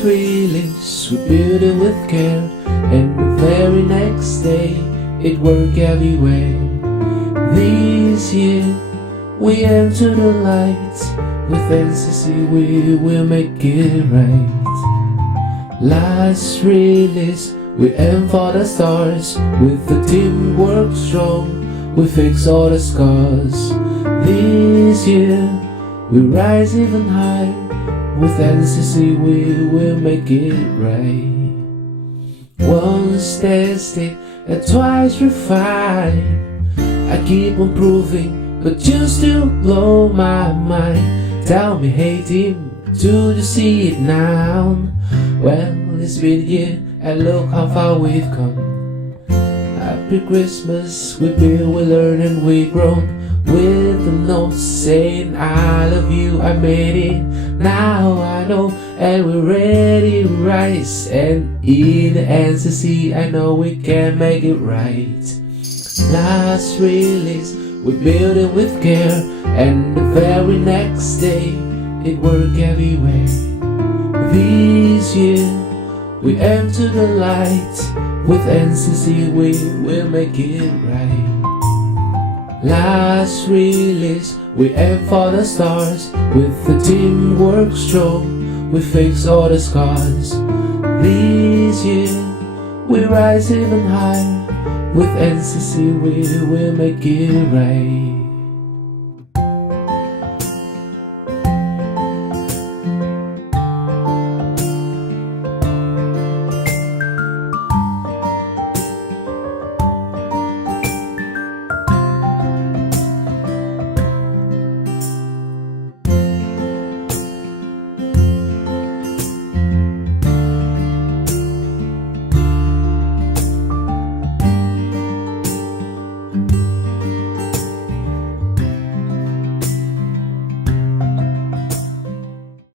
Last release, we built it with care, and the very next day, it worked everywhere. This year, we enter the light. With NCC, we will make it right. Last release, we aim for the stars. With the teamwork strong, we fix all the scars. This year, we rise even higher. With NCC, we will make it right. Once tested and twice refined, I keep on proving, but you still blow my mind. Tell me, hey team, do you see it now? Well, it's been a year, and look how far we've come. Happy Christmas, we build, we learn, and we grown. With the notes saying I love you, I made it. Now I know, and we're ready to rise. And in the NCC, I know we can make it right. Last release, we built it with care, and the very next day, it worked everywhere. This year, we enter the light. With NCC, we will make it right. Last release, we aim for the stars. With the teamwork strong, we fix all the scars. This year, we rise even higher. With NCC, we will make it right.